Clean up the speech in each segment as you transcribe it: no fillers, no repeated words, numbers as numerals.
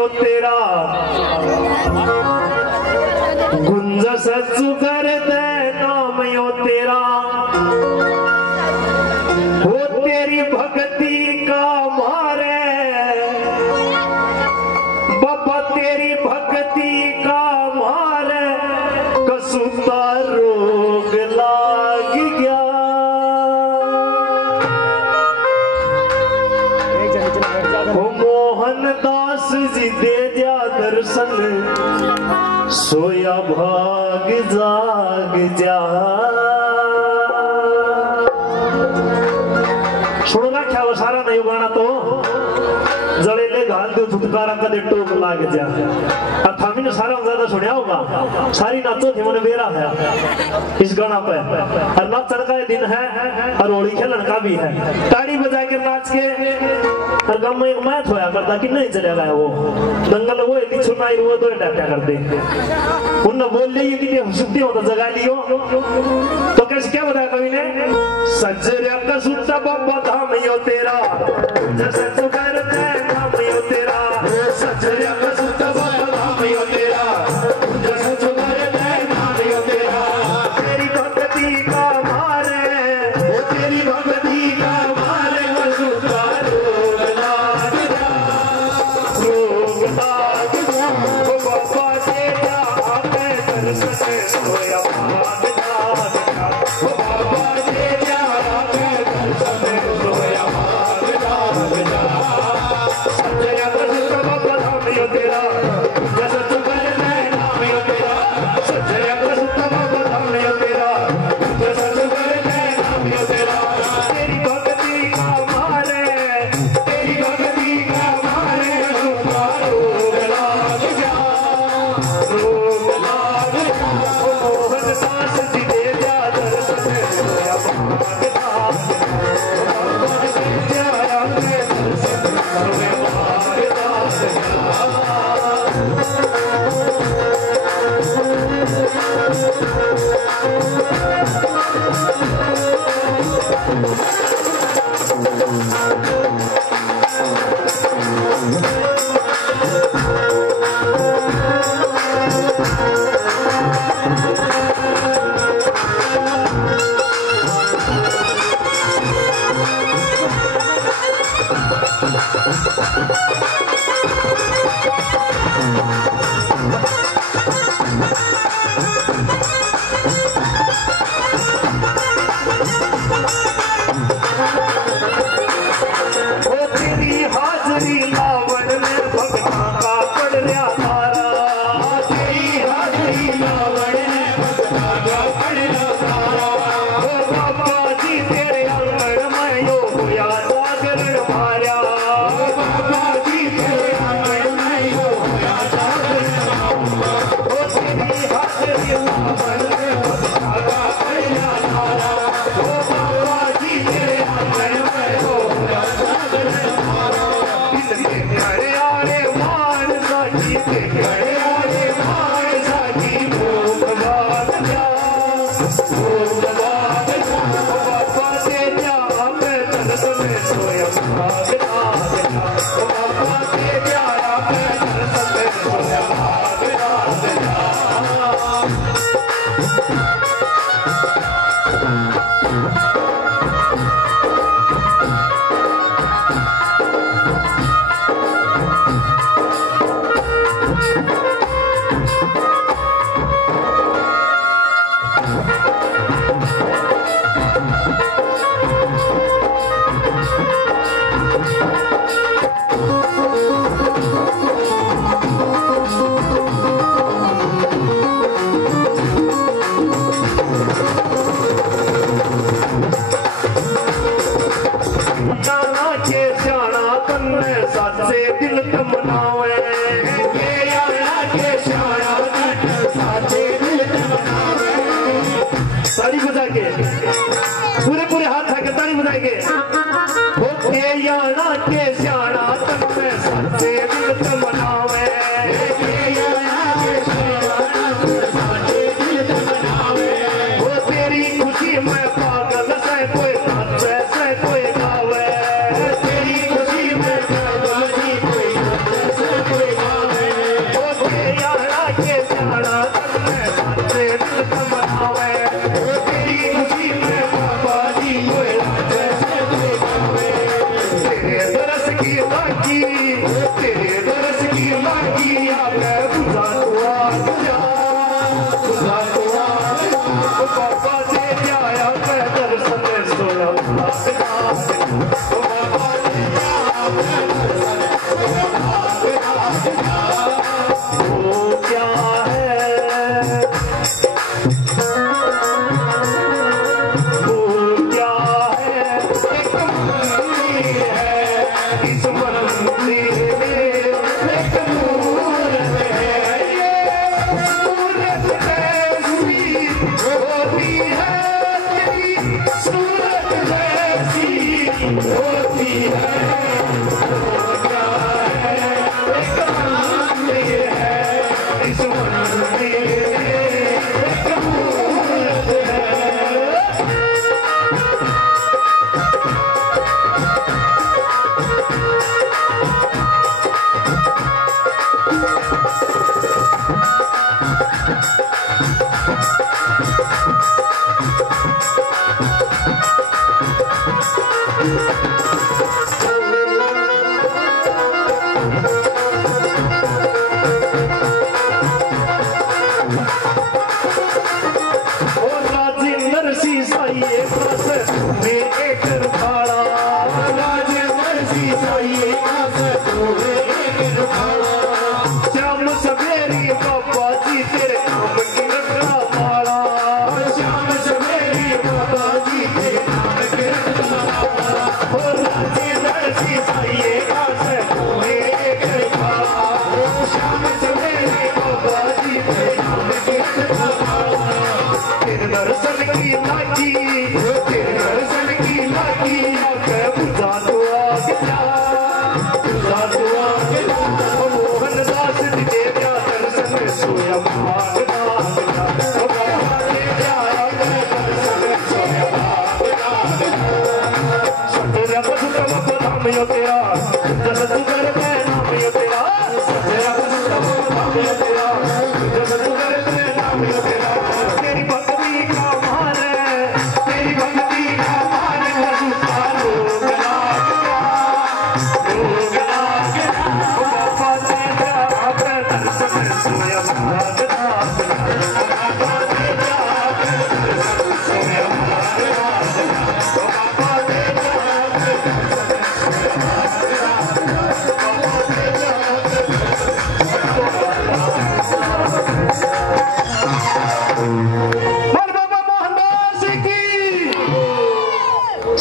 यो तेरा गुंज सच्चू कर दे नाम यो तेरा हो तेरी भक्ति का मारे बाबा तेरी भक्ति का मारे कसुता रोग लाग गया मोहनदास जी दे दिया दर्शन सोया भाग जाग जा छोड़ो ना क्या वो सारा नहीं गाना तो जड़ेले घाल दो धुतकारा कदे टोक लाग जा और थामी ने सारा ज्यादा सुनिया होगा सारी नाचो थी मैंने बेरा है इस गाना पे और नाचन का दिन है और होली खेलन का भी है ताड़ी बजा के नाच के और गांव में एक मैच होया करता कि नहीं चलेगा वो दंगल वो इतनी सुनाई वो दो डाटा कर दे उन्होंने बोल ली कि सुनती हो तो जगा लियो तो कैसे क्या बताया कवि ने सज्जरिया का सुनता बाबा धाम यो तेरा जैसे तू करते धाम यो तेरा सज्जरिया का सुनता बाबा धाम यो तेरा जैसे तू करते धाम यो तेरा तेरी भक्ति का मारे वो तेरी भक्ति का मारे वो सुनता रोग लाग जा वो बाबा तेरा आके दर्शन सोया भाग जा वो बाबा तेरा आके दर्शन सोया भाग जा सज्जरिया का सुनता बाबा धाम यो तेरा जैसे तू करते धाम यो तेरा सज्जरिया का सुनता बाबा धाम यो तेरा जैसे तू करते धाम यो तेरा तेरी भक्ति का मारे सुनता रोग लाग जा मोहनदास जी दे दिया दर्शन सोया भाग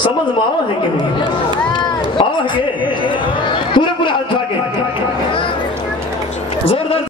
समझ में आओ है कि नहीं आओ है के